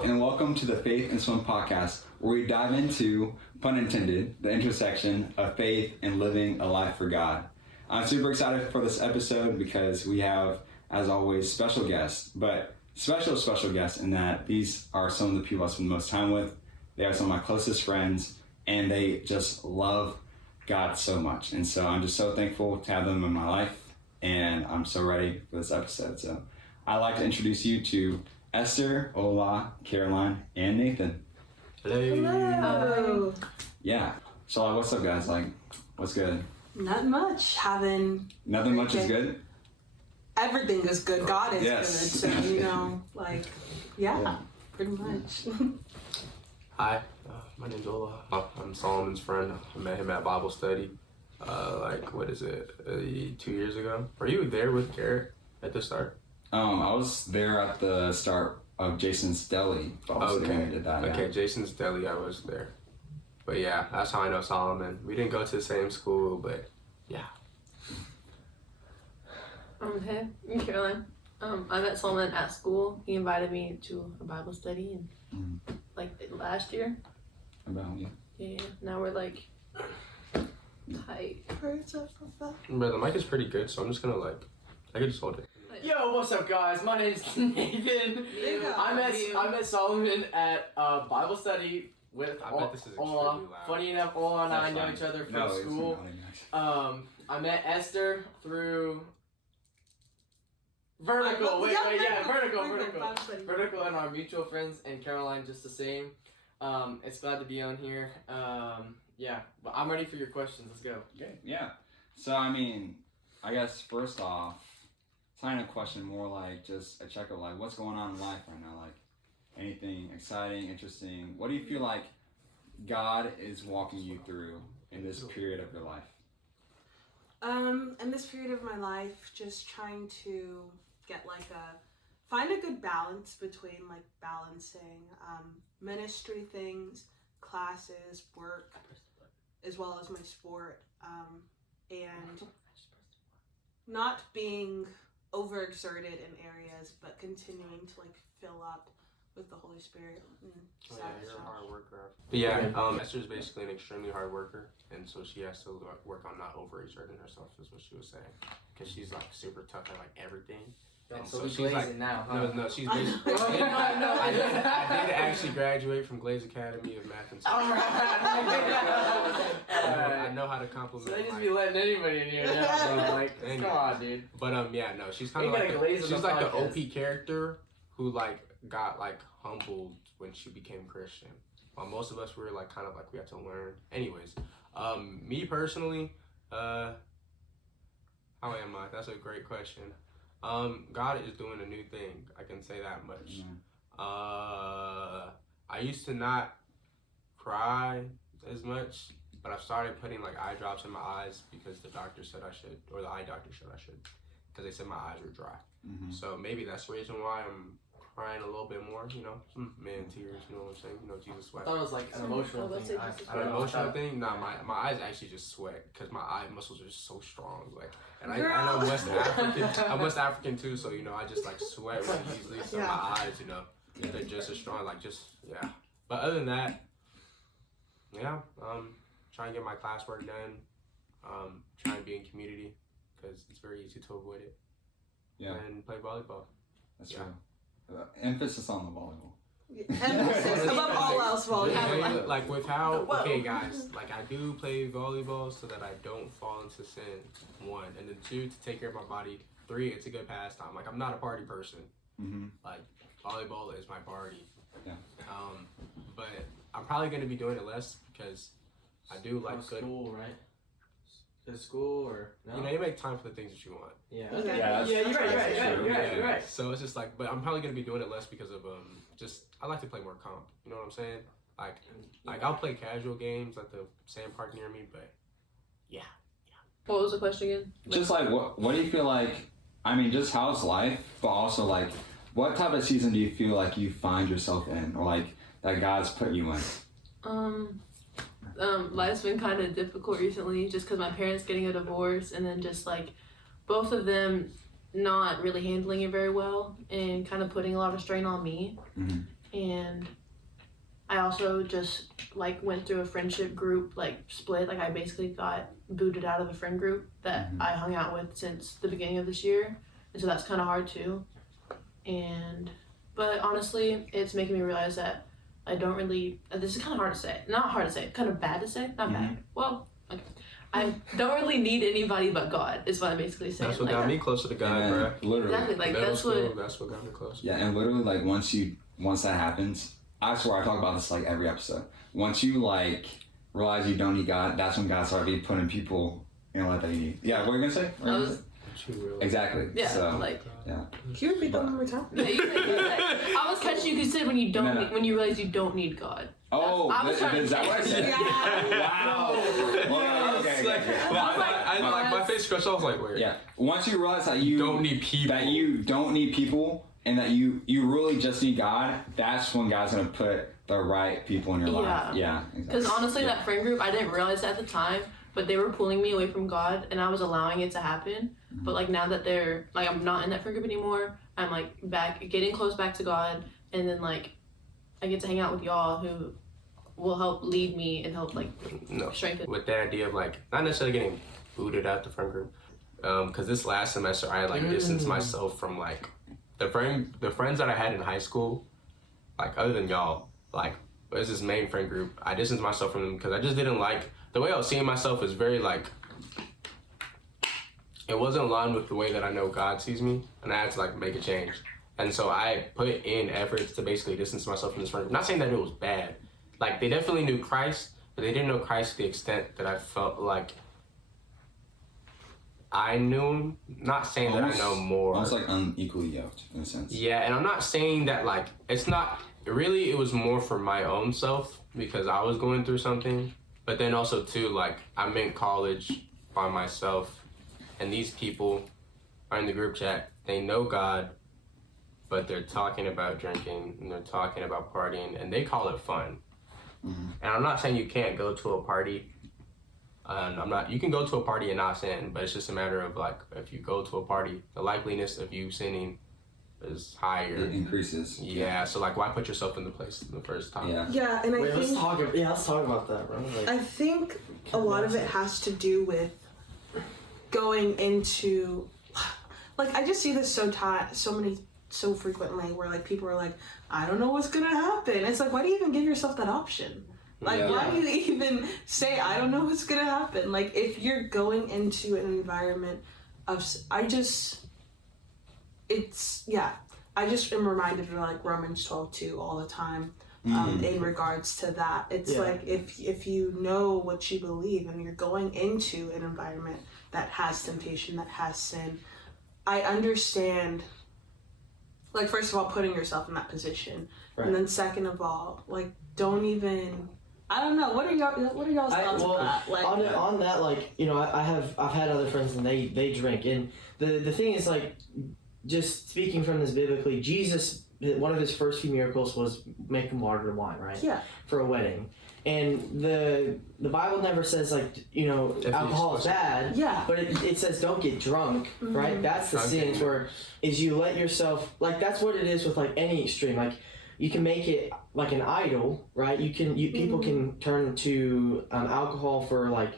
Hello and welcome to the Faith and Swim podcast, where we dive into, pun intended, the intersection of faith and living a life for God. I'm super excited for this episode because we have, as always, special guests, but special guests in that these are some of the people I spend the most time with. They are some of my closest friends, and they just love God so much. And so I'm just so thankful to have them in my life, and I'm so ready for this episode. So I'd like to introduce you to Esther, Ola, Karoline, and Nathan. Hello. Yeah. So what's up, guys? What's good? Not much. Nothing much is good? Everything is good. God is Yes. good. So, pretty much. Hi, my name's Ola. I'm Solomon's friend. I met him at Bible study, 2 years ago? Were you there with Garrett at the start? I was there at the start of Jason's Deli. When we did that, Okay, Jason's Deli, I was there. But yeah, that's how I know Solomon. We didn't go to the same school, but yeah. Hey, I'm Karoline. I met Solomon at school. He invited me to a Bible study last year. About you. Yeah, now we're tight. Bro, the mic is pretty good, so I'm just gonna I could just hold it. Yo, what's up, guys? My name's Nathan. I met Solomon at Bible study with bet this is Ola. extremely loud. Funny enough, Ola and I know each other from school. I met Esther through Vertical. Vertical and our mutual friends, and Karoline just the same. It's glad to be on here. But I'm ready for your questions. Let's go. Okay, yeah. So, I guess first off, it's not a question, more like just a check of what's going on in life right now, anything exciting, interesting. What do you feel like God is walking you through in this period of your life? In this period of my life, just trying to get find a good balance between balancing ministry things, classes, work, as well as my sport, and not being overexerted in areas, but continuing to fill up with the Holy Spirit. You're a hard worker. But yeah, Esther's basically an extremely hard worker, and so she has to work on not overexerting herself, is what she was saying, because she's super tough at everything. And so she's now, huh? No, she's basically. I did actually graduate from Glaze Academy of Math and Science. I know how to compliment. So they just be letting anybody in here. Come on, dude. But she's kind of she's the OP character who got humbled when she became Christian. While most of us were we had to learn. Anyways, me personally, how am I? That's a great question. God is doing a new thing. I can say that much. I used to not cry as much, but I've started putting eye drops in my eyes because the doctor said I should, or the eye doctor said I should, because they said my eyes were dry. Mm-hmm. So maybe that's the reason why I'm crying a little bit more, some man tears, you know what I'm saying? Jesus sweat. I thought it was an emotional thing. An emotional thing? Nah, my eyes actually just sweat because my eye muscles are so strong. And I'm West African. I'm West African too, so I just sweat really easily. So my eyes, they're just as strong. But other than that, trying to get my classwork done. Trying to be in community because it's very easy to avoid it. Yeah. And play volleyball. That's true. Emphasis on the volleyball. Emphasis above all else, volleyball. With how, okay guys, I do play volleyball so that I don't fall into sin, 1, and then 2, to take care of my body, 3, it's a good pastime. I'm not a party person. Mm-hmm. Volleyball is my party. Yeah. But I'm probably going to be doing it less because I do good. School, right? To school or no? You make time for the things that you want. Yeah. Okay. You're right. So it's just but I'm probably gonna be doing it less because of I like to play more comp. You know what I'm saying? I'll play casual games at the sand park near me, but yeah. What was the question again? Just what do you feel just how's life, but also what type of season do you feel you find yourself in, or that God's put you in? Life's been kind of difficult recently just because my parents getting a divorce, and then just both of them not really handling it very well and kind of putting a lot of strain on me. Mm-hmm. And also just like went through a friendship group like split. Like I basically got booted out of a friend group that I hung out with since the beginning of this year, and so that's kind of hard too. But honestly, it's making me realize that I don't really. This is kind of hard to say. Not hard to say. Kind of bad to say. Not bad. Well, okay. I don't really need anybody but God. Is what I'm basically saying. That's what like, got me closer to God, bro. Literally. Exactly. Like that's what got me close. Yeah, and literally, like once that happens, I swear I talk about this like every episode. Once you like realize you don't need God, that's when God started putting people in life that you need. Yeah, what are you gonna say? Exactly. Yeah. So, like. Yeah. Can you repeat that one more time? Yeah, I was catching you. You said when you don't when you realize you don't need God. Oh, is that what I said? Yeah. Wow. Okay. My face scratched. I was like, wait. Yeah. Once you realize that you don't need people, and that you really just need God, that's when God's gonna put the right people in your life. Yeah. Because honestly, that friend group, I didn't realize at the time, but they were pulling me away from God, and I was allowing it to happen. But like now that they're like, I'm not in that friend group anymore. I'm like getting close back to God, and then like I get to hang out with y'all who will help lead me and help like strengthen. With the idea of like not necessarily getting booted out the friend group, because this last semester I like distanced myself from like the friends that I had in high school, like other than y'all, like there's this main friend group. I distanced myself from them because I just didn't like the way I was seeing myself. Is very like. It wasn't aligned with the way that I know God sees me, and I had to like make a change. And so I put in efforts to basically distance myself from this friend group. Not saying that it was bad. Like they definitely knew Christ, but they didn't know Christ to the extent that I felt like I knew him. Not saying that I know more. Almost like unequally yoked in a sense. Yeah, and I'm not saying that like it's not really. It was more for my own self because I was going through something. But then also too, like I'm in college by myself. And these people are in the group chat. They know God, but they're talking about drinking and they're talking about partying, and they call it fun. And I'm not saying you can't go to a party. You can go to a party and not sin, but it's just a matter of like if you go to a party, the likeliness of you sinning is higher. It increases. Yeah. So like, why put yourself in the place the first time? Yeah. Yeah, and I think let's talk about that, bro. Like, I think a lot of it has to do with going into, like, I just see this so frequently where like people are like, I don't know what's gonna happen. It's like, why do you even give yourself that option? Like, why do you even say I don't know what's gonna happen? Like, if you're going into an environment of, I just am reminded of like Romans 12:2 all the time. In regards to that, it's like if you know what you believe and you're going into an environment that has temptation, that has sin, I understand, like, first of all, putting yourself in that position, and then second of all, like, don't even, I don't know, what are y'all's thoughts on that? Like, on that, like, you know, I've had other friends and they drink, and the thing is, like, just speaking from this biblically, Jesus, one of his first few miracles was making water to wine, right? Yeah. For a wedding. And the Bible never says, like, you know, alcohol is bad. Yeah. But it says don't get drunk, right? That's the sin is you let yourself, like, that's what it is with, like, any extreme. Like, you can make it like an idol, right? People can turn to alcohol for, like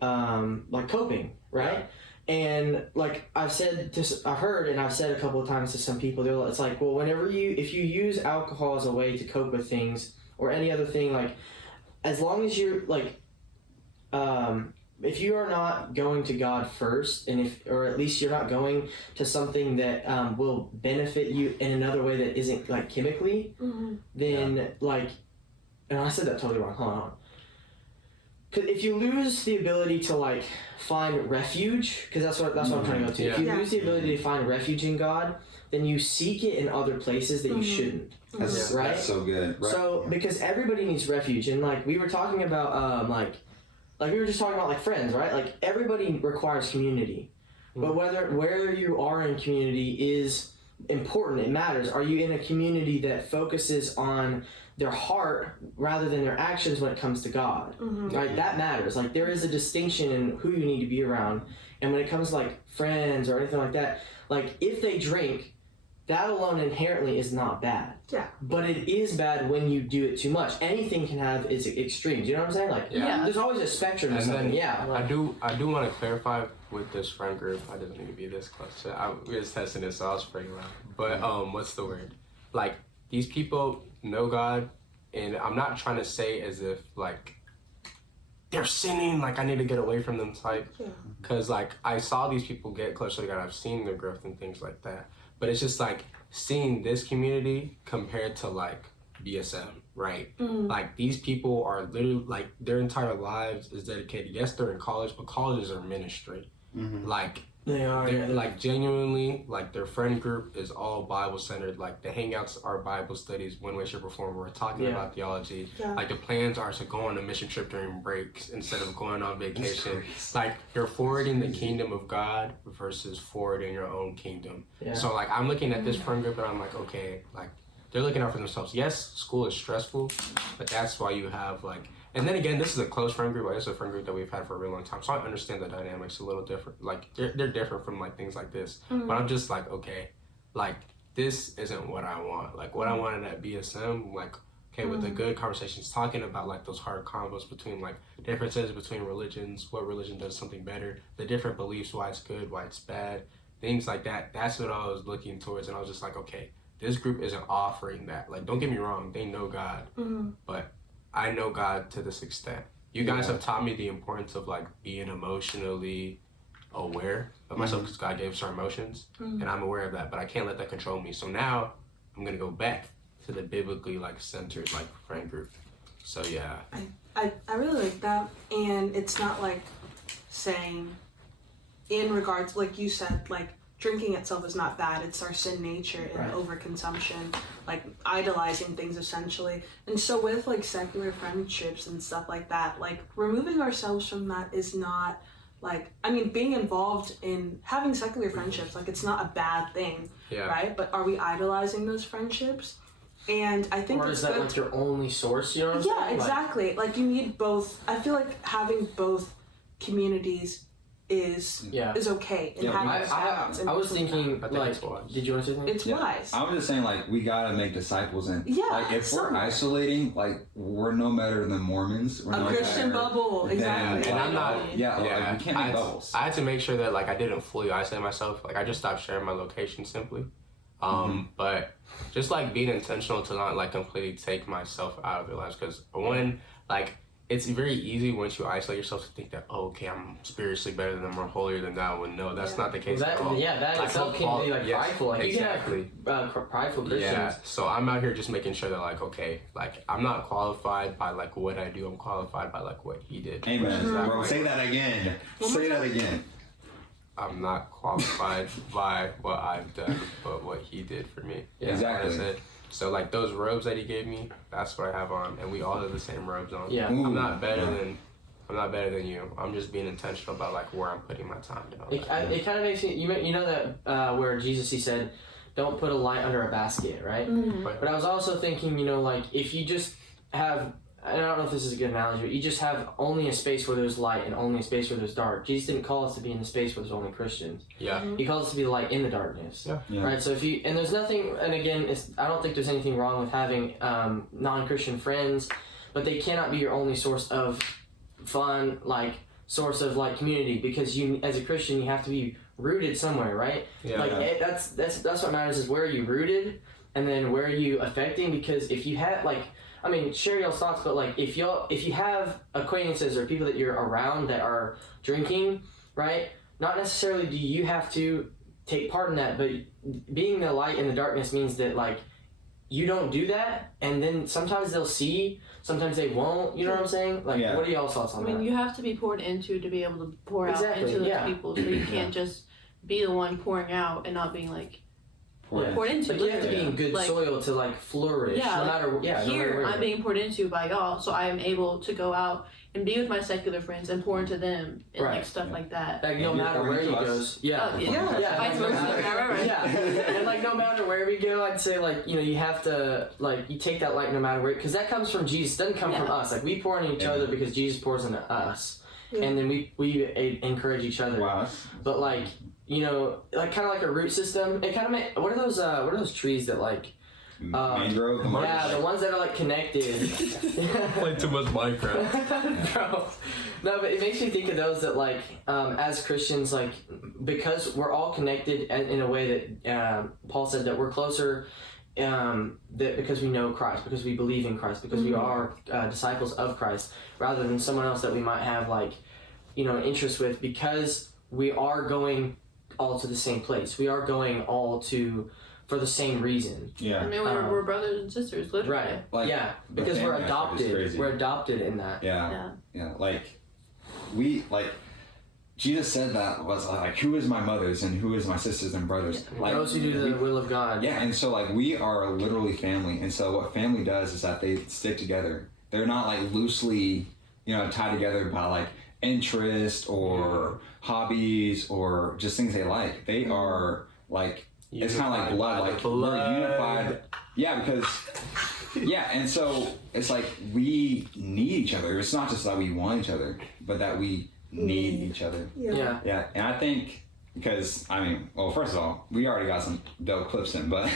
coping, right? Yeah. And like I've heard and I've said a couple of times to some people, it's like, well, if you use alcohol as a way to cope with things or any other thing, like, as long as you're like, if you are not going to God first, or at least you're not going to something that will benefit you in another way that isn't like chemically, then like, and I said that totally wrong. Hold on. Because if you lose the ability to like find refuge, because that's what I'm trying to go to. Yeah. If you lose the ability to find refuge in God, then you seek it in other places that you shouldn't. That's right. That's so good. Right. So because everybody needs refuge, and like we were talking about, like we were just talking about like friends, right? Like everybody requires community, but where you are in community is important. It matters. Are you in a community that focuses on their heart rather than their actions when it comes to God, right? That matters. Like there is a distinction in who you need to be around, and when it comes to like friends or anything like that, like if they drink, that alone inherently is not bad. Yeah. But it is bad when you do it too much. Anything can have its extremes. You know what I'm saying? Like, Yeah. there's always a spectrum of And something. then Yeah. Like, I do want to clarify with this friend group. I didn't need to be this close. We was testing this, so I was pretty loud. But what's the word? Like, these people know God, and I'm not trying to say as if like they're sinning, like I need to get away from them type. Yeah. Cause like I saw these people get closer to God. I've seen their growth and things like that. But it's just like seeing this community compared to like BSM, right? Like these people are literally like their entire lives is dedicated. Yes, they're in college, but colleges are ministry. Like they are. they're like genuinely like their friend group is all Bible centered. Like the hangouts are Bible studies, one way, shape, or form. We're talking about theology. Yeah. Like the plans are to go on a mission trip during breaks instead of going on vacation. Like you're forwarding the kingdom of God versus forwarding your own kingdom. Yeah. So like I'm looking at this friend group and I'm like, okay, like they're looking out for themselves. Yes, school is stressful, but that's why you have like. And then again, this is a close friend group. Like, this is a friend group that we've had for a really long time. So I understand the dynamics a little different. Like, they're different from, like, things like this. But I'm just like, okay, like, this isn't what I want. Like, what I wanted at BSM, like, okay, with the good conversations, talking about, like, those hard combos between, like, differences between religions, what religion does something better, the different beliefs, why it's good, why it's bad, things like that. That's what I was looking towards. And I was just like, okay, this group isn't offering that. Like, don't get me wrong. They know God. But I know God to this extent. You guys have taught me the importance of like being emotionally aware of myself because God gave us our emotions and I'm aware of that, but I can't let that control me. So now I'm gonna go back to the biblically like centered like friend group. So yeah. I really like that, and it's not like saying in regards, like you said, like drinking itself is not bad. It's our sin nature and overconsumption, like idolizing things essentially. And so with like secular friendships and stuff like that, like removing ourselves from that is not like, I mean, being involved in having secular friendships, like it's not a bad thing, right? But are we idolizing those friendships? And I think or it's is that good like your only source? You know what I'm saying? Yeah, exactly. Like you need both. I feel like having both communities is okay. And having I was thinking, like, did you want to say something? it's wise. I was just saying, like, we gotta make disciples, and like, if we're somewhere. isolating, like, we're no better than Mormons. We're A no Christian better bubble, than, exactly. And I'm not. like, we can't make bubbles. I had to make sure that like I didn't fully isolate myself. Like I just stopped sharing my location simply. But just like being intentional to not like completely take myself out of their lives, because one, like it's very easy once you isolate yourself to think that, oh, okay, I'm spiritually better than them or holier than thou. When no, that's not the case at all. That like, itself can be like prideful. Like exactly. You can have prideful Christians. Yeah. So I'm out here just making sure that like, okay, like I'm not qualified by like what I do. I'm qualified by like what he did. Amen. Bro, Like, say that again. Say that again. I'm not qualified by what I've done, but what he did for me. Yeah, exactly. That's it. So like those robes that he gave me, that's what I have on, and we all have the same robes on. Yeah. I'm not better than you. I'm just being intentional about like where I'm putting my time. It kind of makes me. You know that where Jesus he said, "Don't put a light under a basket," right? But I was also thinking, like if you just have. I don't know if this is a good analogy, but you just have only a space where there's light and only a space where there's dark. Jesus didn't call us to be in a space where there's only Christians. Yeah. He called us to be the light in the darkness. Yeah. Right. So and there's nothing. And again, I don't think there's anything wrong with having non-Christian friends, but they cannot be your only source of fun, like source of like community. Because you, as a Christian, you have to be rooted somewhere, right? Yeah. Like that's what matters is where are you rooted, and then where are you affecting? Because if you have like. I mean, share y'all's thoughts, but like if you have acquaintances or people that you're around that are drinking, right? Not necessarily do you have to take part in that, but being the light in the darkness means that like you don't do that, and then sometimes they'll see, sometimes they won't. You know what I'm saying? Like, what are y'all's thoughts on that? I mean, you have to be poured into to be able to pour out into those people, so you can't just be the one pouring out and not being like. Poured into. But you have to be in good soil to like flourish. Yeah, no matter here I'm being poured into by y'all, so I am able to go out and be with my secular friends and pour into them and like stuff like that. Like no matter where he goes. Yeah. Vice versa. Yeah. And like no matter where we go, I'd say like you have to like you take that light no matter where, because that comes from Jesus. It doesn't come from us. Like we pour into each other because Jesus pours into us, and then we encourage each other. Wow. But like. you know, like kind of like a root system. It kind of what are those trees that like mangrove? Yeah, the ones that are like connected. Play too much Minecraft. Bro. No, but it makes me think of those that like as Christians, like because we're all connected in a way that Paul said that we're closer that because we know Christ, because we believe in Christ, because we are disciples of Christ, rather than someone else that we might have like, you know, an interest with, because we are going all to the same place. We are going all for the same reason. Yeah. I mean, we're brothers and sisters, literally. Right. Like, yeah, because we're adopted. We're adopted in that. Yeah. Like Jesus said that was like, who is my mothers and who is my sisters and brothers? Yeah. Like, those who do the will of God. Yeah, and so like we are literally family, and so what family does is that they stick together. They're not like loosely, you know, tied together by like interest or hobbies or just things they like. They are like, it's kind of like blood, like we're unified. Yeah, because and so it's like we need each other. It's not just that we want each other, but that we need each other. Yeah. And I think because well, first of all, we already got some dope clips in, but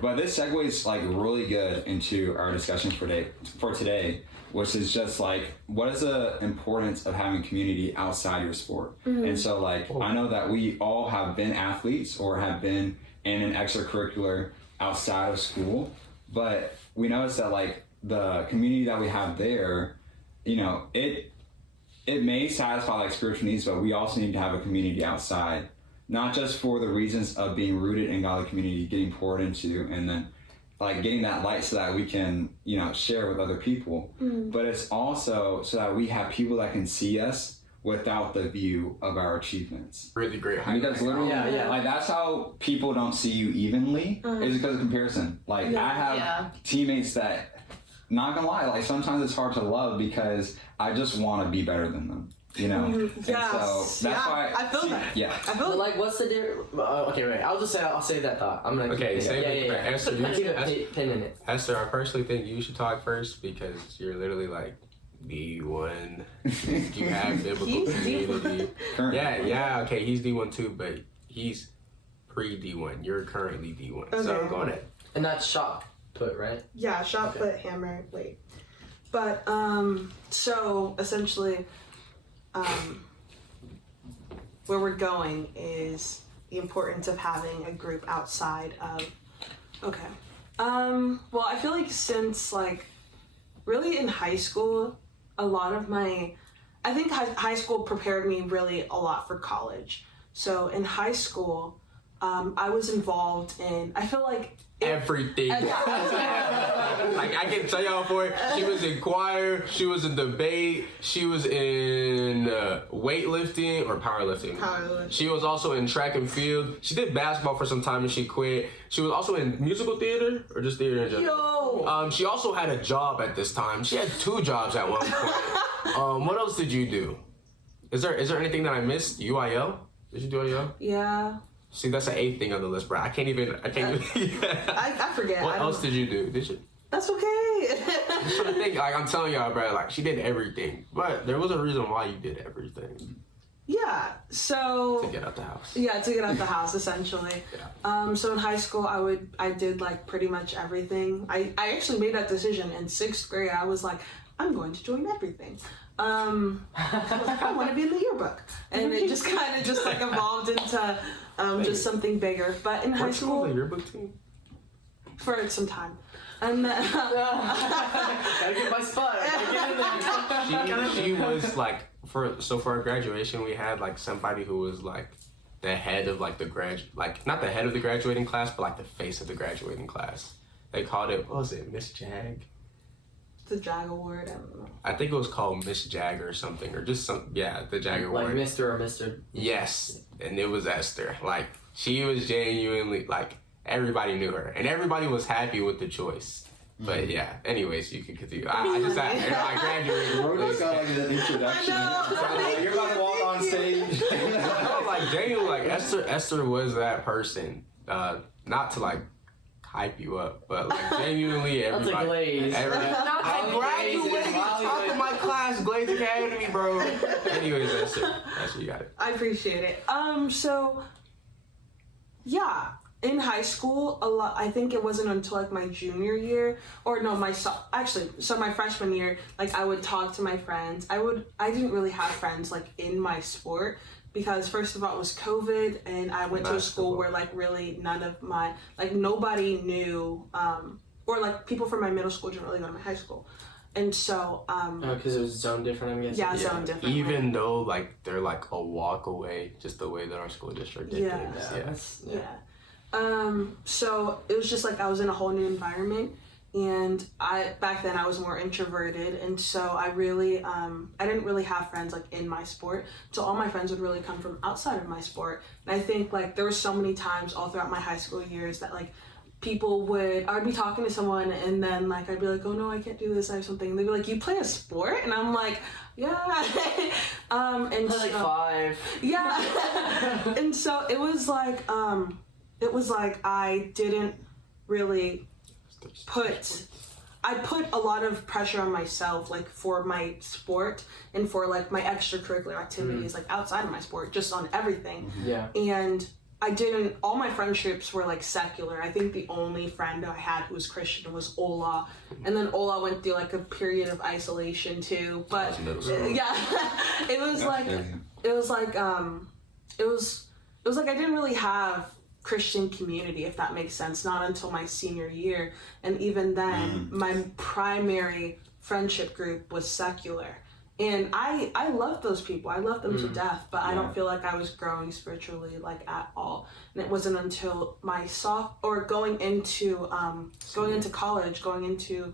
but this segues like really good into our discussion for today, which is just like, what is the importance of having community outside your sport? And so like, I know that we all have been athletes or have been in an extracurricular outside of school, but we notice that like the community that we have there, you know, it may satisfy like spiritual needs, but we also need to have a community outside, not just for the reasons of being rooted in godly community, getting poured into, and then like getting that light so that we can, you know, share with other people. But it's also so that we have people that can see us without the view of our achievements. Really great. Because literally, like that's how people don't see you evenly, is because of comparison. Like I have teammates that, not gonna lie, like sometimes it's hard to love because I just want to be better than them, you know. And so that's why I feel that. Yeah. I feel like, what's the difference? Okay, wait. I'll save that thought. I'm gonna. Okay, save it. Yeah. Esther, Keep a pin in it. Esther, I personally think you should talk first because you're literally like D1. You have biblical community. Yeah. Okay, he's D1 too, but he's pre-D1. You're currently D1. Okay. So go ahead. And that's shot put, right? Yeah, shot put, hammer, weight. But so essentially, where we're going is the importance of having a group outside of. Okay. Well, I feel like since like really in high school, a lot of I think high school prepared me really a lot for college. So in high school, I was involved in, I feel like everything. Like I can tell y'all for it, she was in choir, she was in debate, she was in weightlifting or powerlifting. She was also in track and field. She did basketball for some time and she quit. She was also in musical theater or just theater in general. She also had a job at this time. She had 2 jobs at one point. What else did you do? Is there anything that I missed? UIL? Did you do UIL? Yeah. See, that's the 8th thing on the list, bro. I can't even. I forget. What else did you do? Did you? That's okay. Just trying to think. Like I'm telling y'all, bro. Like she did everything, but there was a reason why you did everything. Yeah. So. To get out the house. Yeah, to get out the house, essentially. Yeah. So in high school, I did like pretty much everything. I actually made that decision in 6th grade. I was like, I'm going to join everything. I want to be in the yearbook, and it just kind of just like evolved into just something bigger. But in high school, the yearbook team for some time, and then gotta get my spot. She was like for our graduation, we had like somebody who was like the head of like not the head of the graduating class, but like the face of the graduating class. They called it, what was it, Miss Jag? The Jag Award, I don't know. I think it was called Miss Jag or something, or just the Jag Award. Like Mr. or Mr. Yes, and it was Esther. Like, she was genuinely, like, everybody knew her, and everybody was happy with the choice. But yeah, anyways, you can continue. I just I graduated. Rhoda's got like an introduction. You're about to walk on stage. No, like genuinely, like Esther was that person. Not to like hype you up, but like genuinely everybody. That's a glaze. I graduated top of my class, Glaze Academy, bro. Anyways, that's it. That's you got it. I appreciate it. So yeah, in high school, I think it wasn't until like my junior year, or no, my freshman year, like I would talk to my friends. I didn't really have friends like in my sport because first of all it was COVID, and I went to a school where like really none of my, like nobody knew, or like people from my middle school didn't really go to my high school. And so because it was zoned different, I'm guessing. Yeah, zoned different. Even though like they're like a walk away, just the way that our school district did things. So it was just like I was in a whole new environment, and back then I was more introverted, and so I really I didn't really have friends like in my sport, so all my friends would really come from outside of my sport. And I think like there were so many times all throughout my high school years that like I would be talking to someone, and then like I'd be like, oh no, I can't do this, I have something, and they'd be like, you play a sport? And I'm like, yeah. And like 5. Yeah. And so it was like I didn't really I put a lot of pressure on myself, like for my sport and for like my extracurricular activities, like outside of my sport, just on everything. Yeah. And all my friendships were like secular. I think the only friend I had who was Christian was Ola. And then Ola went through like a period of isolation too. But yeah, it was like I didn't really have Christian community, if that makes sense, not until my senior year. And even then, my primary friendship group was secular. And I loved those people. I loved them to death, but I don't feel like I was growing spiritually like at all. And it wasn't until my going into college, going into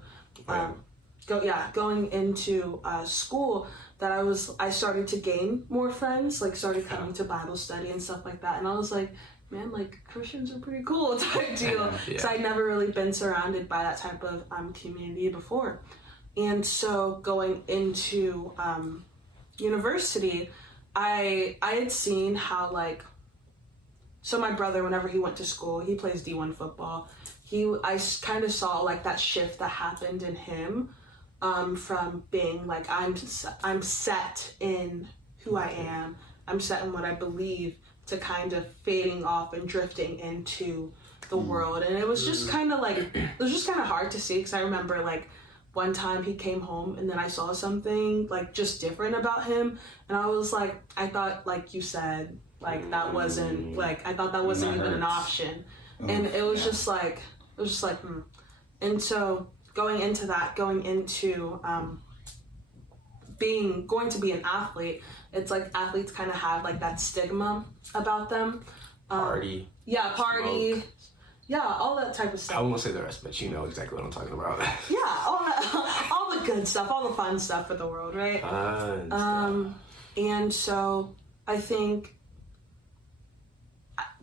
school that I started to gain more friends, like started coming to Bible study and stuff like that. And I was like, man, like Christians are pretty cool type deal. So I'd never really been surrounded by that type of community before. And so going into university, I had seen how like, so my brother, whenever he went to school, he plays D1 football. I kind of saw like that shift that happened in him, from being like, I'm set in who I am, I'm set in what I believe, to kind of fading off and drifting into the world. And it was just kind of like, it was just kind of hard to see, because I remember like one time he came home and then I saw something like just different about him, and I was like, I thought, like you said, like that wasn't like, I thought that wasn't even an option. And it was just like, And so going into going to be an athlete, it's like athletes kind of have like that stigma about them. Party. Yeah, party. Smoke. Yeah, all that type of stuff. I won't say the rest, but you know exactly what I'm talking about. Yeah, all the good stuff, all the fun stuff for the world, right? And so I think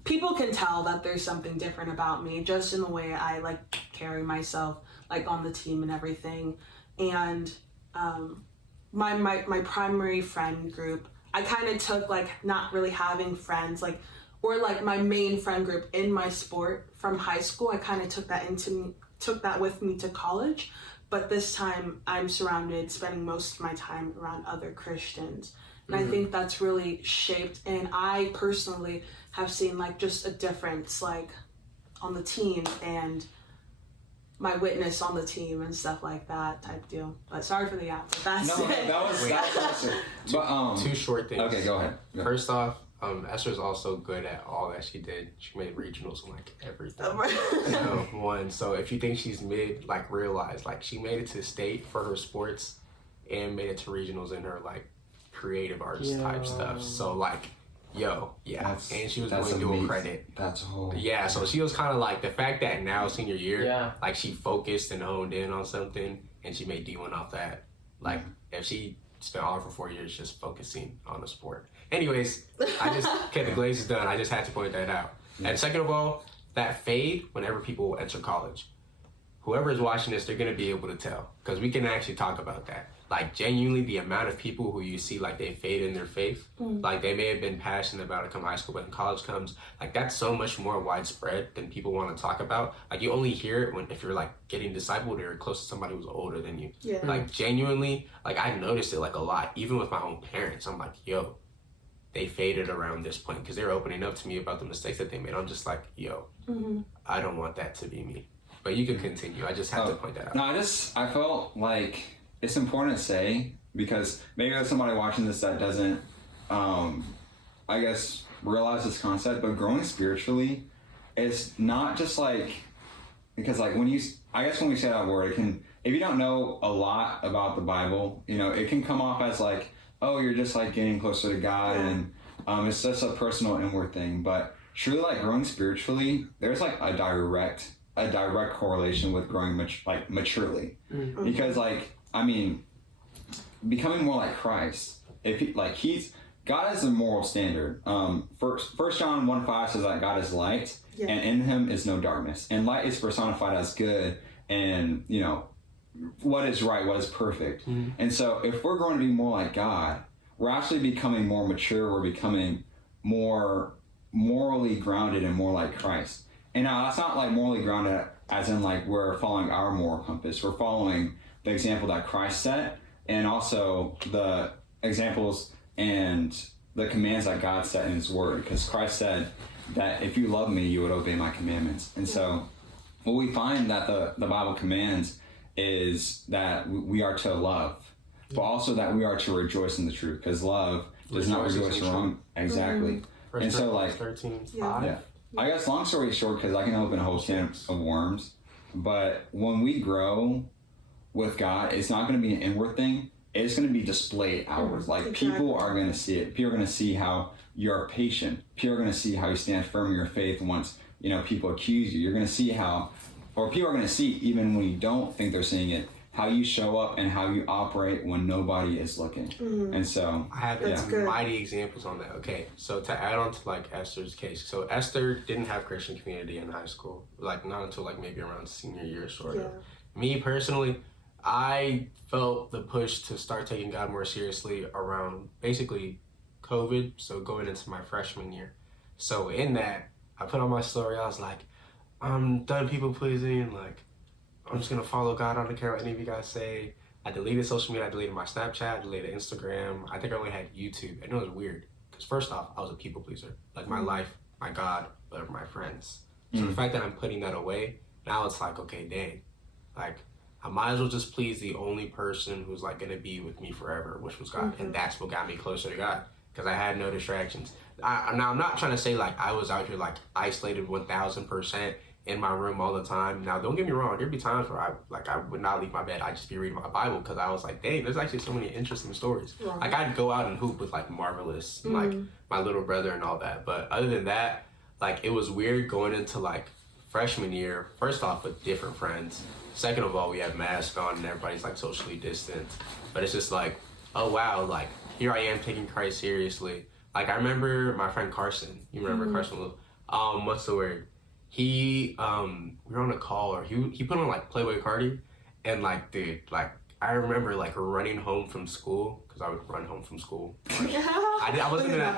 people can tell that there's something different about me just in the way I like carry myself, like on the team and everything. And my primary friend group, I kind of took like not really having friends, like, or like my main friend group in my sport from high school, I kind of took that with me to college. But this time I'm spending most of my time around other Christians. And I think that's really shaped, and I personally have seen like just a difference like on the team and my witness on the team and stuff like that type deal. But sorry for the app, but that's it. That was awesome. But, 2 short things. Okay, go ahead. First off, Esther's also good at all that she did. She made regionals and like everything. So if you think she's mid, like realize like she made it to state for her sports and made it to regionals in her like creative arts type stuff. So like, and she was going to a credit. That's whole. Yeah, so she was kind of like the fact that now senior year, like she focused and honed in on something, and she made D1 off that. Like if she spent all for 4 years just focusing on the sport. Anyways, I just the glaze is done. I just had to point that out. And second of all, that fade whenever people enter college. whoever is watching this, they're going to be able to tell. Because we can actually talk about that. Like, genuinely, the amount of people who you see, like, they fade in their faith. Like, they may have been passionate about it come high school, but when college comes, like, that's so much more widespread than people want to talk about. Like, you only hear it if you're, like, getting discipled or you're close to somebody who's older than you. Yeah. Like, genuinely, like, I noticed it, like, a lot. Even with my own parents, I'm like, yo, they faded around this point because they're opening up to me about the mistakes that they made. I'm just like, yo, I don't want that to be me. But you can continue. I just had to point that out. No, I felt like it's important to say, because maybe there's somebody watching this that doesn't, I guess, realize this concept, but growing spiritually is not just like, because like when we say that word, it can, if you don't know a lot about the Bible, you know, it can come off as like, oh, you're just like getting closer to God, and it's just a personal inward thing. But truly, like growing spiritually, there's like a direct correlation with growing maturely, because like, I mean, becoming more like Christ, God is a moral standard. First John 1:5 says that God is light, and in him is no darkness. And light is personified as good, and you know, what is right, what is perfect. And so if we're going to be more like God, we're actually becoming more mature, we're becoming more morally grounded and more like Christ. And now that's not like morally grounded as in like we're following our moral compass. We're following the example that Christ set, and also the examples and the commands that God set in his word. Because Christ said that if you love me, you would obey my commandments. And so what we find that the Bible commands is that we are to love, but also that we are to rejoice in the truth, because love does not rejoice wrong. Exactly. And so like 13, yeah. I guess long story short, because I can open a whole can of worms, but when we grow with God, it's not going to be an inward thing. It's going to be displayed outwards. Like people are going to see it. People are going to see how you're patient. People are going to see how you stand firm in your faith once, you know, people accuse you. You're going to see how, or people are going to see, even when you don't think they're seeing it, how you show up and how you operate when nobody is looking. And so I have mighty examples on that. Okay, so to add on to like Esther's case, so Esther didn't have Christian community in high school, like not until like maybe around senior year sort of. Me personally, I felt the push to start taking God more seriously around basically COVID, so going into my freshman year. So in that, I put on my story, I was like, I'm done people pleasing, like I'm just gonna follow God. I don't care what any of you guys say. I deleted social media. I deleted my Snapchat. I deleted Instagram. I think I only had YouTube. And it was weird because first off, I was a people pleaser. Like my life, my God, but my friends. So the fact that I'm putting that away, now it's like, okay, dang, like I might as well just please the only person who's like gonna be with me forever, which was God. And that's what got me closer to God, because I had no distractions. Now I'm not trying to say like I was out here like isolated 1000%. In my room all the time. Now, don't get me wrong. There'd be times where I would not leave my bed. I'd just be reading my Bible, because I was like, dang, there's actually so many interesting stories. Right. Like I'd go out and hoop with like Marvelous, and, like my little brother and all that. But other than that, like it was weird going into like freshman year. First off, with different friends. Second of all, we have masks on and everybody's like socially distant. But it's just like, oh wow, like here I am taking Christ seriously. Like I remember my friend Carson. You remember Carson? What's the word? We were on a call, or he put on like Playboy Cardi, and like dude, like I remember like running home from school, because I would run home from school. Like, I wasn't gonna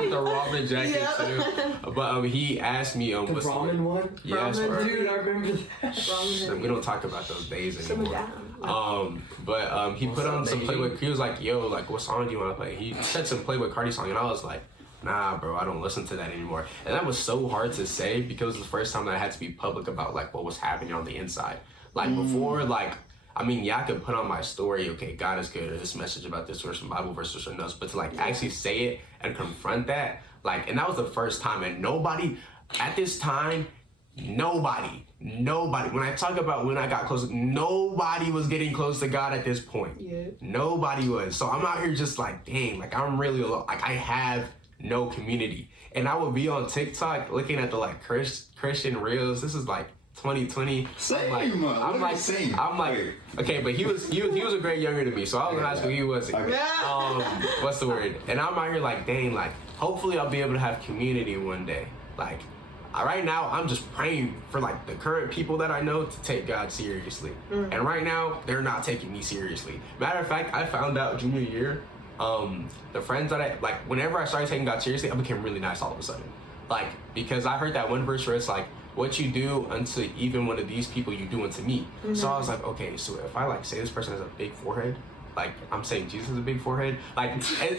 with the ramen jacket too. But he asked me the ramen one. Yes, ramen, dude, I remember that. We don't talk about those days anymore. But he put on some Playboy. He was like, "Yo, like what song do you want to play?" He said some Playboy Cardi song, and I was like, nah, bro, I don't listen to that anymore. And that was so hard to say, because it was the first time that I had to be public about like what was happening on the inside. Like before, like, I mean, yeah, I could put on my story, okay, God is good, or this message about this, or some Bible verse or something else, but to like actually say it and confront that, like, and that was the first time, and nobody, at this time, nobody, when I talk about when I got close, nobody was getting close to God at this point. Nobody was. So I'm out here just like, dang, like I'm really alone. Like I have no community. And I would be on TikTok looking at the like Christian reels. This is like 2020. I'm like, okay, but he was a grade younger than me, so I was in high school, he wasn't. What's the word? And I'm out here like, dang, like hopefully I'll be able to have community one day. Like right now I'm just praying for like the current people that I know to take God seriously. And right now they're not taking me seriously. Matter of fact, I found out junior year, the friends that I like, whenever I started taking God seriously, I became really nice all of a sudden. Like, because I heard that one verse where it's like, what you do unto even one of these people, you do unto me. So I was like, okay, so if I like say this person has a big forehead, like I'm saying Jesus has a big forehead, like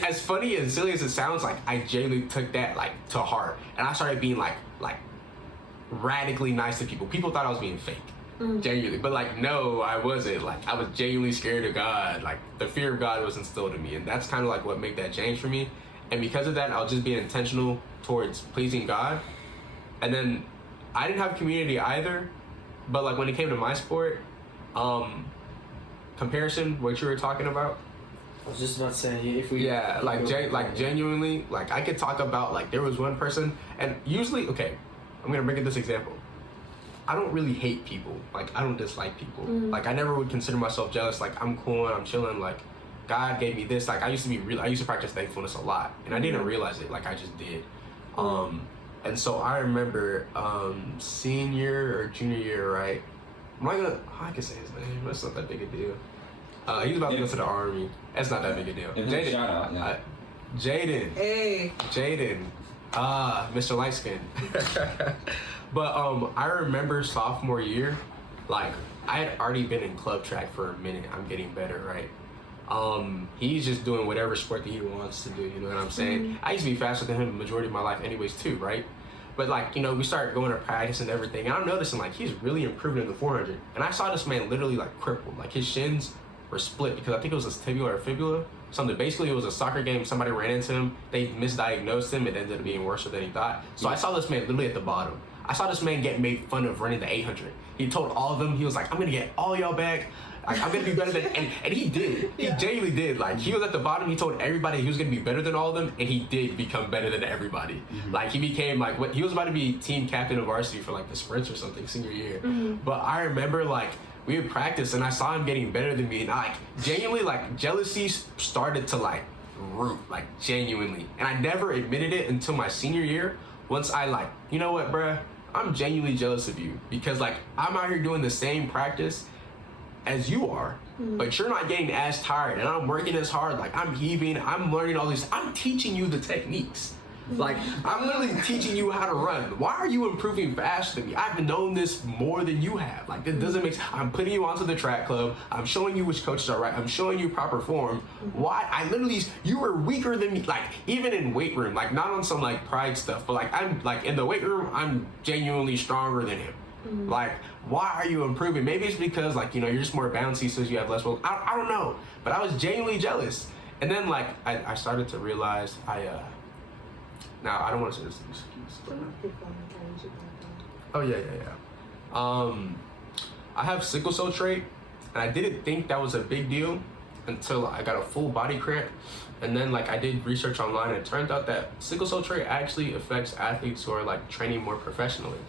as funny and silly as it sounds, like I genuinely took that like to heart, and I started being like radically nice to people. People thought I was being fake, genuinely, but like no, I wasn't. Like I was genuinely scared of God. Like the fear of God was instilled in me, and that's kind of like what made that change for me. And because of that, I was just being intentional towards pleasing God. And then I didn't have community either, but like when it came to my sport, comparison, what you were talking about. I was just about to say, if we... Yeah, like genuinely, like I could talk about, like there was one person, and usually, okay, I'm gonna bring in this example. I don't really hate people. Like I don't dislike people. Like I never would consider myself jealous. Like I'm cool and I'm chilling. Like God gave me this. Like I used to practice thankfulness a lot, and I didn't realize it. Like I just did. And so I remember senior or junior year, right? I can say his name. That's not that big a deal. He was about to go to the army. That's not that big a deal. Jaden. Shout out, yeah. Jaden. Hey. Jaden. Mr. Lightskin. But I remember sophomore year, like I had already been in club track for a minute. I'm getting better, right? He's just doing whatever sport that he wants to do, you know what I'm saying? I used to be faster than him the majority of my life anyways too, right? But like, you know, we started going to practice and everything, and I'm noticing like he's really improving in the 400. And I saw this man literally like crippled, like his shins were split because I think it was a tibia or fibula, something. Basically, it was a soccer game, somebody ran into him, they misdiagnosed him, it ended up being worse than he thought. So I saw this man literally at the bottom. I saw this man get made fun of running the 800. He told all of them, he was like, I'm gonna get all y'all back. I'm gonna be better than, and he did. He genuinely did. Like he was at the bottom. He told everybody he was gonna be better than all of them, and he did become better than everybody. Like he became like he was about to be team captain of varsity for like the sprints or something senior year. But I remember like we would practice, and I saw him getting better than me, and I like genuinely like jealousy started to like root, like genuinely, and I never admitted it until my senior year. Once I like, you know what, bruh, I'm genuinely jealous of you because like I'm out here doing the same practice as you are, but you're not getting as tired, and I'm working as hard. Like I'm heaving, I'm learning all these, I'm teaching you the techniques. Like I'm literally teaching you how to run. Why are you improving faster than me? I've known this more than you have. Like it doesn't make sense. I'm putting you onto the track club. I'm showing you which coaches are right. I'm showing you proper form. Why? I literally, you were weaker than me. Like even in weight room, like not on some like pride stuff, but like I'm like in the weight room, I'm genuinely stronger than him. Like, why are you improving? Maybe it's because like, you know, you're just more bouncy so you have less weight. I don't know, but I was genuinely jealous. And then like I started to realize now I don't want to say this excuse, but oh yeah. I have sickle cell trait, and I didn't think that was a big deal until I got a full body cramp. And then like I did research online, and it turned out that sickle cell trait actually affects athletes who are like training more professionally.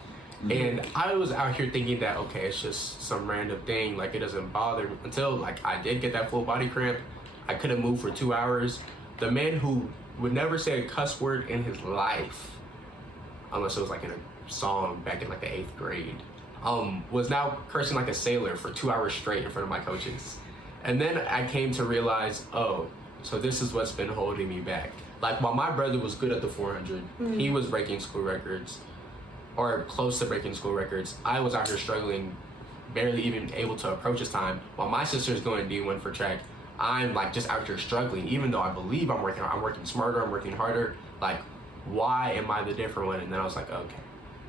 And I was out here thinking that, okay, it's just some random thing, like it doesn't bother me, until like I did get that full body cramp. I couldn't move for 2 hours. The man who would never say a cuss word in his life, unless it was like in a song back in like the 8th grade, was now cursing like a sailor for 2 hours straight in front of my coaches. And then I came to realize, oh, so this is what's been holding me back. Like while my brother was good at the 400, he was breaking school records, or close to breaking school records. I was out here struggling, barely even able to approach his time. While my sister's going D1 for track, I'm like just out here struggling, even though I believe I'm working smarter, I'm working harder. Like, why am I the different one? And then I was like, okay,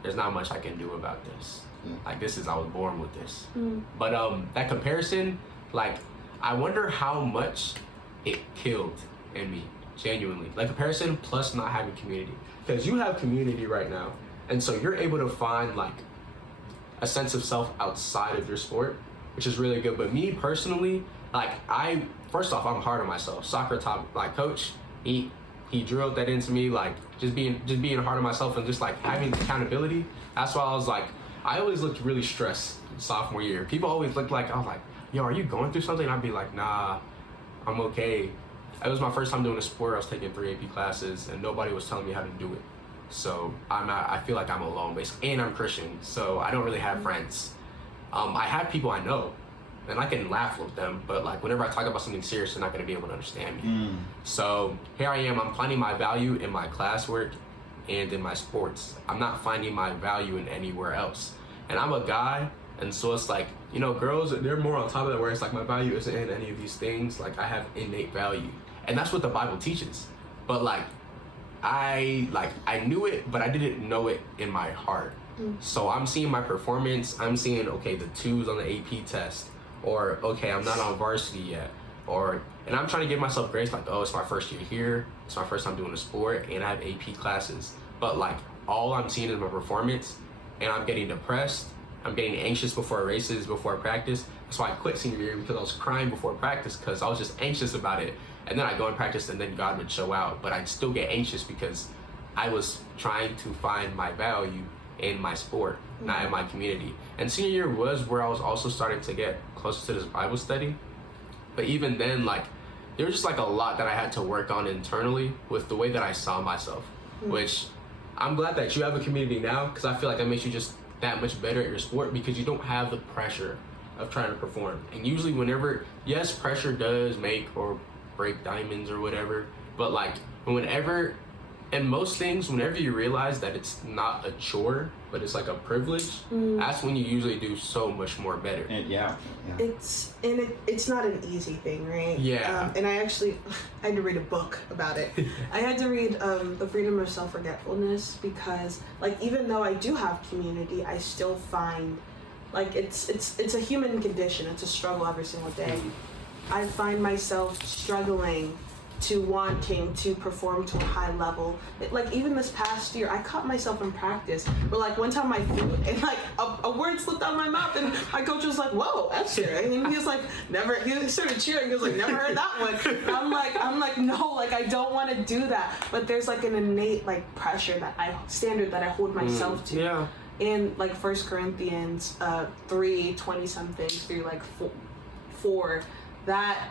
there's not much I can do about this. Like I was born with this. But that comparison, like, I wonder how much it killed in me, genuinely. Like comparison plus not having community. Because you have community right now. And so you're able to find like a sense of self outside of your sport, which is really good. But me personally, like first off, I'm hard on myself. Soccer top, like coach, he drilled that into me, like just being hard on myself and just like having accountability. That's why I was like, I always looked really stressed sophomore year. People always looked like, I was like, yo, are you going through something? I'd be like, nah, I'm okay. It was my first time doing a sport. I was taking 3 AP classes and nobody was telling me how to do it. So I feel like I'm alone, basically, and I'm Christian, so I don't really have friends. I have people I know, and I can laugh with them, but like whenever I talk about something serious, they're not going to be able to understand me. So here I am, I'm finding my value in my classwork and in my sports. I'm not finding my value in anywhere else. And I'm a guy, and so it's like, you know, girls, they're more on top of it, where it's like my value isn't in any of these things. Like I have innate value, and that's what the Bible teaches. But like I knew it, but I didn't know it in my heart. So I'm seeing my performance, I'm seeing, okay, the 2s on the AP test, or okay, I'm not on varsity yet, and I'm trying to give myself grace, like, oh, it's my first year here, it's my first time doing a sport, and I have AP classes. But like all I'm seeing is my performance, and I'm getting depressed, I'm getting anxious before races, before practice. That's why I quit senior year, because I was crying before practice because I was just anxious about it. And then I go and practice, and then God would show out, but I'd still get anxious because I was trying to find my value in my sport, not in my community. And senior year was where I was also starting to get closer to this Bible study. But even then, like, there was just like a lot that I had to work on internally with the way that I saw myself, which I'm glad that you have a community now, because I feel like that makes you just that much better at your sport, because you don't have the pressure of trying to perform. And usually whenever, yes, pressure does make or break diamonds or whatever, but like whenever, and most things, whenever you realize that it's not a chore, but it's like a privilege, that's when you usually do so much more better. It's not an easy thing, right? Yeah. And I had to read a book about it. I had to read The Freedom of Self-Forgetfulness, because like even though I do have community, I still find like it's a human condition. It's a struggle every single day. I find myself struggling to wanting to perform to a high level. Like even this past year, I caught myself in practice where like one time I threw and like a word slipped out of my mouth, and my coach was like, "Whoa, Esther!" And he was like, "Never." He started cheering. He was like, "Never heard that one." And I'm like, no, like I don't want to do that. But there's like an innate like pressure standard that I hold myself to. Yeah. In like 1 Corinthians 3:20 something through like 4, that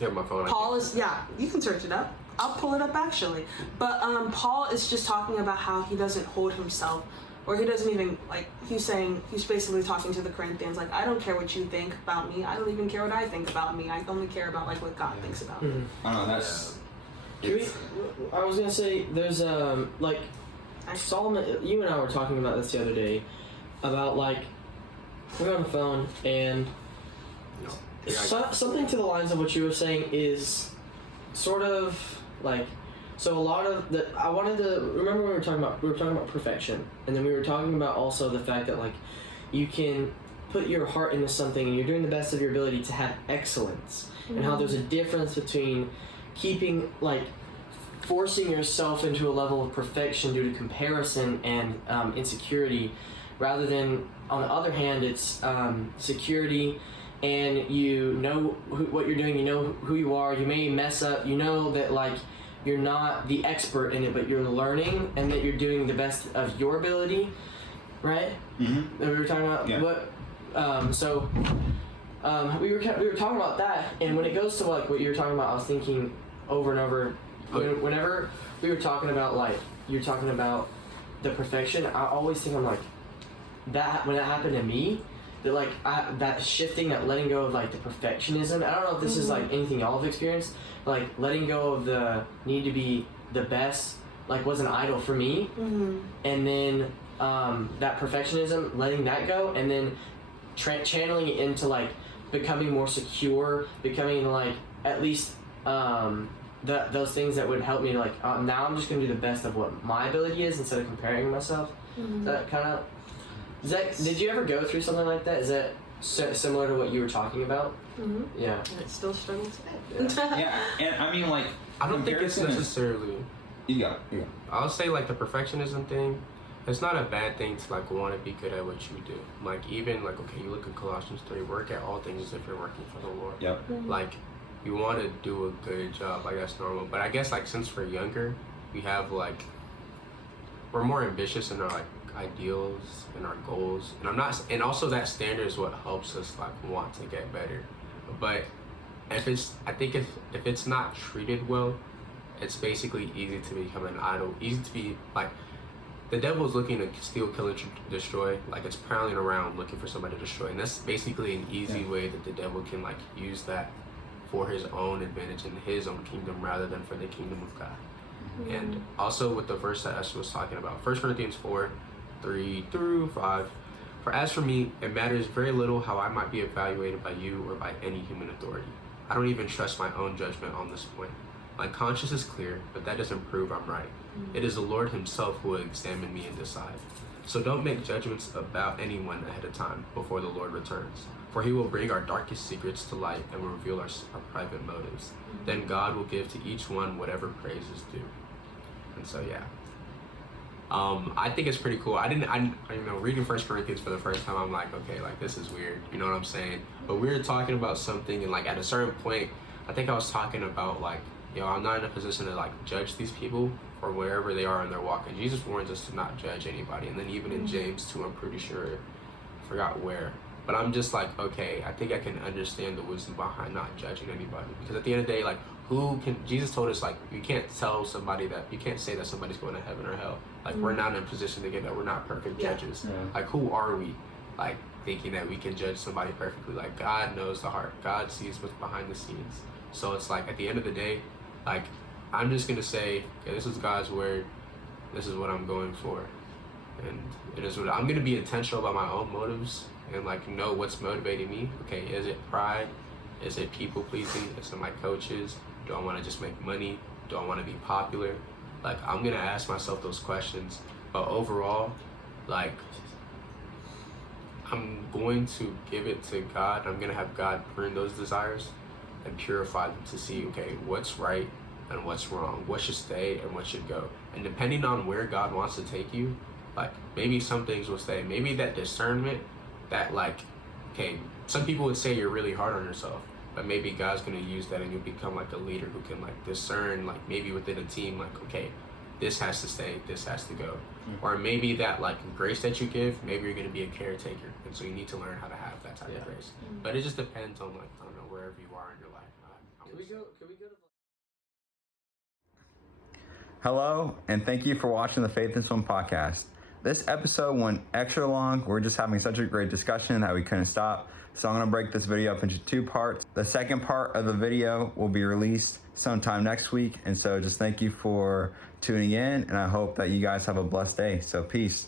Yeah, my phone. Paul is, you can search it up. I'll pull it up actually. But Paul is just talking about how he doesn't hold himself, or he doesn't even, like, he's basically talking to the Corinthians, like, I don't care what you think about me. I don't even care what I think about me. I only care about, like, what God thinks about me. That's... I was going to say, there's, like, Solomon, you and I were talking about this the other day, about, like, we were on the phone, and something to the lines of what you were saying is sort of like, so a lot of the, I wanted to remember we were talking about perfection, and then we were talking about also the fact that like you can put your heart into something and you're doing the best of your ability to have excellence, and how there's a difference between keeping, like, forcing yourself into a level of perfection due to comparison and insecurity, rather than, on the other hand, it's security, and you know what you're doing, you know who you are, you may mess up, you know that like you're not the expert in it, but you're learning, and that you're doing the best of your ability, right? That we were talking about. Yeah. We were talking about that, and when it goes to like what you were talking about, I was thinking over and over. Whenever we were talking about, like, you're talking about the perfection, I always think, I'm like, that when that happened to me, that like that shifting, that letting go of like the perfectionism. I don't know if this is like anything y'all have experienced, like letting go of the need to be the best, like, was an idol for me, and then that perfectionism, letting that go, and then channeling it into like becoming more secure, becoming like at least those things that would help me, like, now I'm just gonna do the best of what my ability is instead of comparing myself. That kind of, did you ever go through something like that? Is that similar to what you were talking about? Yeah. And it's still struggling today. Yeah, and I mean, like, I don't think it's necessarily. You go. I'll say like the perfectionism thing, it's not a bad thing to like want to be good at what you do. Like even like, okay, you look at Colossians 3, work at all things if you're working for the Lord. Yep. Like you want to do a good job, like that's normal. But I guess like since we're younger, we have like, we're more ambitious in our like ideals and our goals, and also that standard is what helps us like want to get better. But I think if it's not treated well, it's basically easy to become an idol, easy to be like, the devil is looking to steal, kill, and destroy. Like, it's prowling around looking for somebody to destroy, and that's basically an easy way that the devil can like use that for his own advantage in his own kingdom rather than for the kingdom of God. And also with the verse that Esther was talking about, 1 Corinthians 4:3-5. For as for me, it matters very little how I might be evaluated by you or by any human authority. I don't even trust my own judgment on this point. My conscience is clear, but that doesn't prove I'm right. It is the Lord himself who will examine me and decide. So don't make judgments about anyone ahead of time before the Lord returns. For he will bring our darkest secrets to light and will reveal our private motives. Then God will give to each one whatever praise is due. And so, yeah. I think it's pretty cool. Reading 1 Corinthians for the first time, I'm like, okay, like, this is weird. You know what I'm saying? But we were talking about something, and like at a certain point, I think I was talking about like, I'm not in a position to like judge these people or wherever they are in their walk. And Jesus warns us to not judge anybody. And then even in James 2, I'm pretty sure, I forgot where. But I'm just like, okay, I think I can understand the wisdom behind not judging anybody. Because at the end of the day, like, Jesus told us, like, you can't say that somebody's going to heaven or hell. Like, we're not in a position to get that. We're not perfect judges. Yeah. Like, who are we? Like, thinking that we can judge somebody perfectly. Like, God knows the heart. God sees what's behind the scenes. So it's like, at the end of the day, like, I'm just going to say, okay, this is God's word. This is what I'm going for. And it is what I'm going to be intentional about my own motives and like know what's motivating me. Okay, is it pride? Is it people pleasing? Is it my coaches? Do I want to just make money? Do I want to be popular? Like, I'm going to ask myself those questions. But overall, like, I'm going to give it to God. I'm going to have God prune those desires and purify them to see, okay, what's right and what's wrong, what should stay and what should go. And depending on where God wants to take you, like, maybe some things will stay. Maybe that discernment, that like, okay, some people would say you're really hard on yourself, but maybe God's going to use that and you'll become like a leader who can like discern, like maybe within a team, like, okay, this has to stay, this has to go. Or maybe that like grace that you give, maybe you're going to be a caretaker, and so you need to learn how to have that type of grace. But it just depends on, like, I don't know, wherever you are in your life. Could we go to Hello, and thank you for watching the Faith and Swim podcast. This episode went extra long. We're just having such a great discussion that we couldn't stop. So I'm gonna break this video up into 2 parts. The second part of the video will be released sometime next week. And so just thank you for tuning in, and I hope that you guys have a blessed day. So peace.